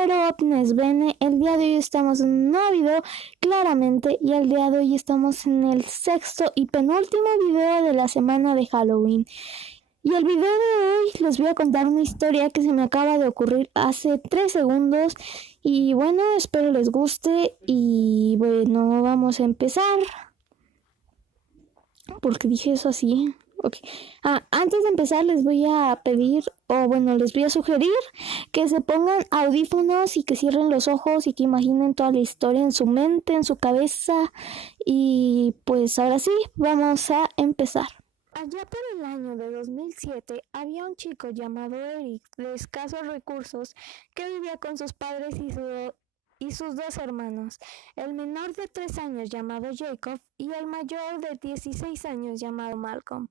pero opnes bene, el día de hoy estamos en un nuevo video, claramente, y el día de hoy estamos en el sexto y penúltimo video de la semana de Halloween. Y el video de hoy les voy a contar una historia que se me acaba de ocurrir hace 3 segundos. Y bueno, espero les guste y bueno, vamos a empezar. Porque dije eso así. Okay. Antes de empezar les voy a pedir, les voy a sugerir que se pongan audífonos y que cierren los ojos y que imaginen toda la historia en su mente, en su cabeza. Y pues ahora sí, vamos a empezar. Allá por el año de 2007 había un chico llamado Eric de escasos recursos que vivía con sus padres y sus 2 hermanos, el menor de 3 años llamado Jacob y el mayor de 16 años llamado Malcolm.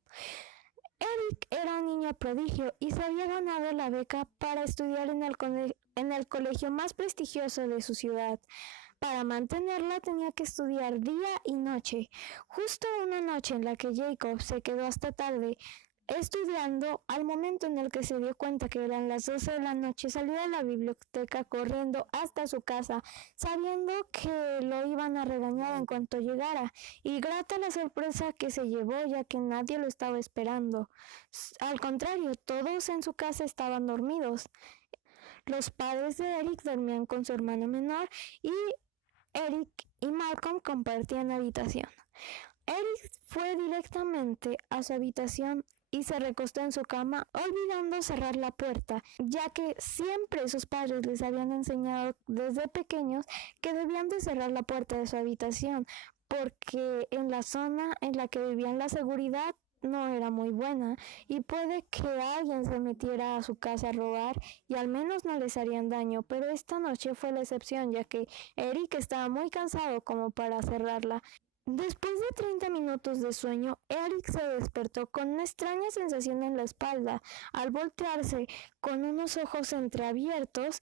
Eric era un niño prodigio y se había ganado la beca para estudiar en el colegio más prestigioso de su ciudad. Para mantenerla tenía que estudiar día y noche. Justo una noche en la que Jacob se quedó hasta tarde estudiando, al momento en el que se dio cuenta que eran las 12 de la noche, salió de la biblioteca corriendo hasta su casa, sabiendo que lo iban a regañar en cuanto llegara, y grata la sorpresa que se llevó, ya que nadie lo estaba esperando. Al contrario, todos en su casa estaban dormidos. Los padres de Eric dormían con su hermano menor y Eric y Malcolm compartían habitación. Eric fue directamente a su habitación y se recostó en su cama, olvidando cerrar la puerta, ya que siempre sus padres les habían enseñado desde pequeños que debían de cerrar la puerta de su habitación, porque en la zona en la que vivían la seguridad no era muy buena y puede que alguien se metiera a su casa a robar y al menos no les harían daño, pero esta noche fue la excepción, ya que Eric estaba muy cansado como para cerrarla. Después de 30 minutos de sueño, Eric se despertó con una extraña sensación en la espalda. Al voltearse con unos ojos entreabiertos,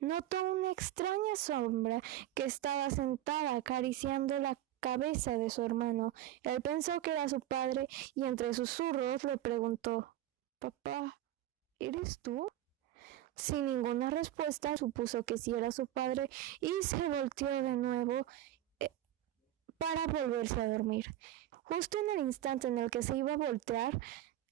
notó una extraña sombra que estaba sentada acariciando la cabeza de su hermano. Él pensó que era su padre y entre susurros le preguntó: «Papá, ¿eres tú?». Sin ninguna respuesta, supuso que sí era su padre y se volteó de nuevo para volverse a dormir. Justo en el instante en el que se iba a voltear,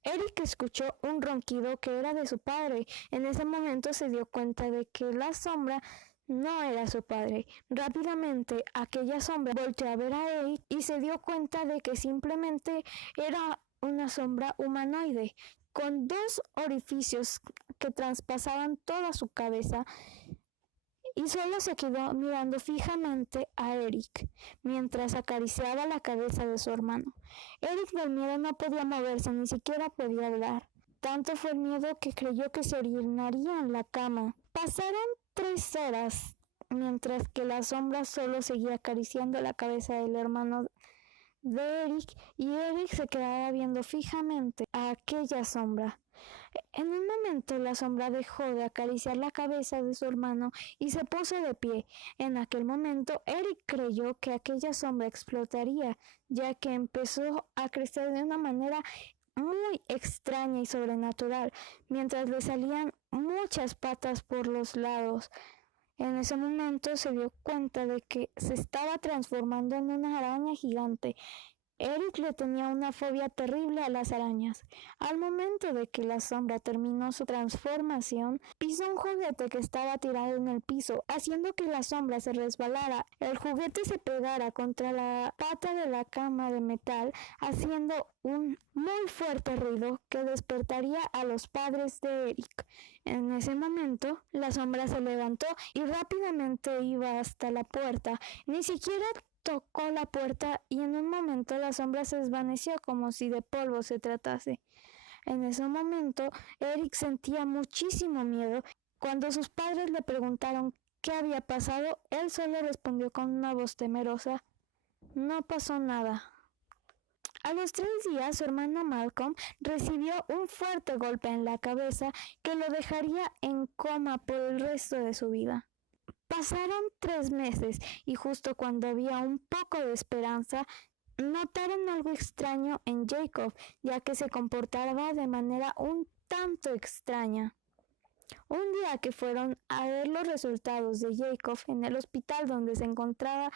Eric escuchó un ronquido que era de su padre. En ese momento se dio cuenta de que la sombra no era su padre. Rápidamente aquella sombra volteó a ver a Eric y se dio cuenta de que simplemente era una sombra humanoide, con 2 orificios que traspasaban toda su cabeza, y solo se quedó mirando fijamente a Eric mientras acariciaba la cabeza de su hermano. Eric del miedo no podía moverse, ni siquiera podía hablar. Tanto fue el miedo que creyó que se orinaría en la cama. Pasaron 3 horas mientras que la sombra solo seguía acariciando la cabeza del hermano de Eric y Eric se quedaba viendo fijamente a aquella sombra. En un momento la sombra dejó de acariciar la cabeza de su hermano y se puso de pie. En aquel momento Eric creyó que aquella sombra explotaría, ya que empezó a crecer de una manera muy extraña y sobrenatural, mientras le salían muchas patas por los lados. En ese momento se dio cuenta de que se estaba transformando en una araña gigante. Eric le tenía una fobia terrible a las arañas. Al momento de que la sombra terminó su transformación, pisó un juguete que estaba tirado en el piso, haciendo que la sombra se resbalara. El juguete se pegara contra la pata de la cama de metal, haciendo un muy fuerte ruido que despertaría a los padres de Eric. En ese momento, la sombra se levantó y rápidamente iba hasta la puerta. Ni siquiera tocó la puerta y en un momento la sombra se desvaneció como si de polvo se tratase. En ese momento Eric sentía muchísimo miedo. Cuando sus padres le preguntaron qué había pasado, él solo respondió con una voz temerosa: «No pasó nada». A los 3 días, su hermano Malcolm recibió un fuerte golpe en la cabeza que lo dejaría en coma por el resto de su vida. Pasaron 3 meses y justo cuando había un poco de esperanza, notaron algo extraño en Jacob, ya que se comportaba de manera un tanto extraña. Un día que fueron a ver los resultados de Jacob en el hospital donde se encontraba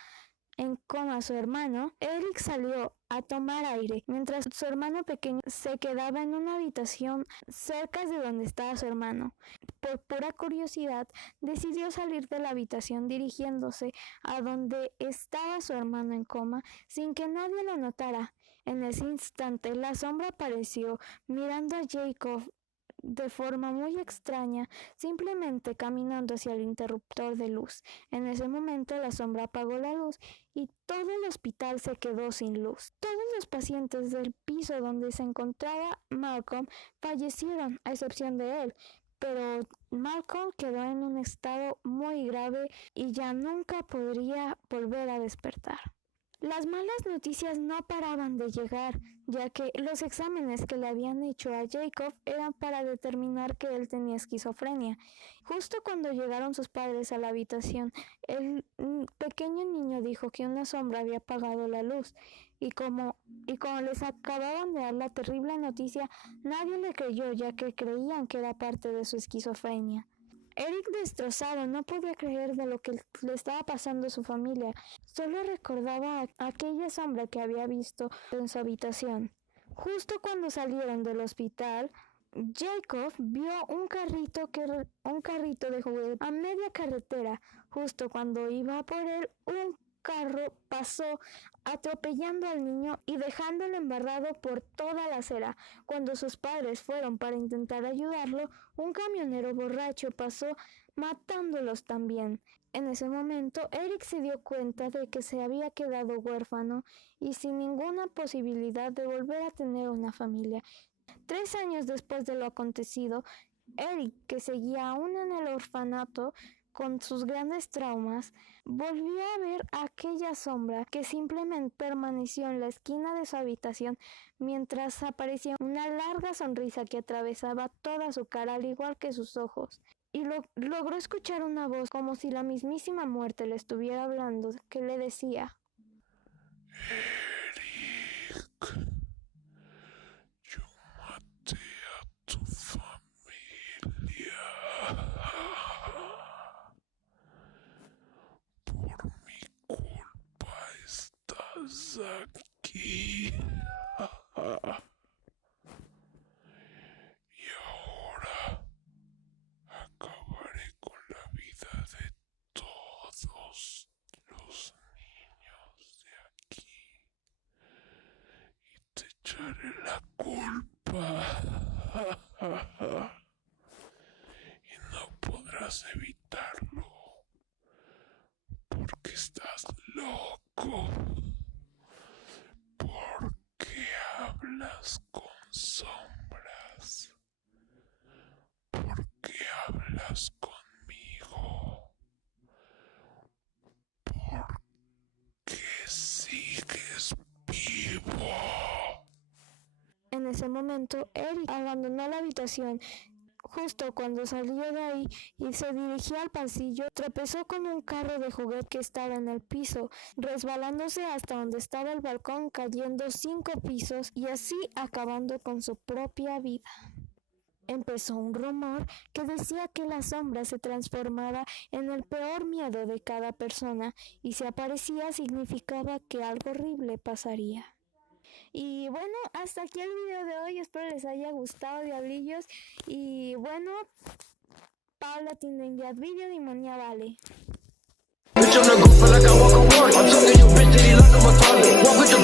en coma su hermano, Eric salió a tomar aire, mientras su hermano pequeño se quedaba en una habitación cerca de donde estaba su hermano. Por pura curiosidad, decidió salir de la habitación dirigiéndose a donde estaba su hermano en coma, sin que nadie lo notara. En ese instante, la sombra apareció, mirando a Jacob de forma muy extraña, simplemente caminando hacia el interruptor de luz. En ese momento la sombra apagó la luz y todo el hospital se quedó sin luz. Todos los pacientes del piso donde se encontraba Malcolm fallecieron, a excepción de él, pero Malcolm quedó en un estado muy grave y ya nunca podría volver a despertar. Las malas noticias no paraban de llegar, ya que los exámenes que le habían hecho a Jacob eran para determinar que él tenía esquizofrenia. Justo cuando llegaron sus padres a la habitación, el pequeño niño dijo que una sombra había apagado la luz, y como les acababan de dar la terrible noticia, nadie le creyó, ya que creían que era parte de su esquizofrenia. Eric, destrozado, no podía creer de lo que le estaba pasando a su familia. Solo recordaba aquella sombra que había visto en su habitación. Justo cuando salieron del hospital, Jacob vio un carrito de juguete a media carretera. Justo cuando iba por él, un carro pasó atropellando al niño y dejándolo embarrado por toda la acera. Cuando sus padres fueron para intentar ayudarlo, un camionero borracho pasó matándolos también. En ese momento, Eric se dio cuenta de que se había quedado huérfano y sin ninguna posibilidad de volver a tener una familia. 3 años después de lo acontecido, Eric, que seguía aún en el orfanato, con sus grandes traumas, volvió a ver a aquella sombra que simplemente permaneció en la esquina de su habitación mientras aparecía una larga sonrisa que atravesaba toda su cara al igual que sus ojos. Y logró escuchar una voz como si la mismísima muerte le estuviera hablando, que le decía: Eric, yo maté a tu familia. Por mi culpa estás aquí. Y ahora acabaré con la vida de todos los niños de aquí y te echaré la culpa. Y no podrás evitarlo porque estás loco. Porque hablas con sombras. Porque hablas conmigo. Porque sigues vivo. En ese momento, Eric abandonó la habitación. Justo cuando salió de ahí y se dirigía al pasillo, tropezó con un carro de juguete que estaba en el piso, resbalándose hasta donde estaba el balcón, cayendo 5 pisos y así acabando con su propia vida. Empezó un rumor que decía que la sombra se transformaba en el peor miedo de cada persona y si aparecía significaba que algo horrible pasaría. Y bueno, hasta aquí el video de hoy, espero les haya gustado, diablillos. Y bueno, Paula tiene enviado video de Monia Vale. Bitch, I'm the go feel like I walk on water. I'm talking your bitch, that he like I'm a toilet. Walk with your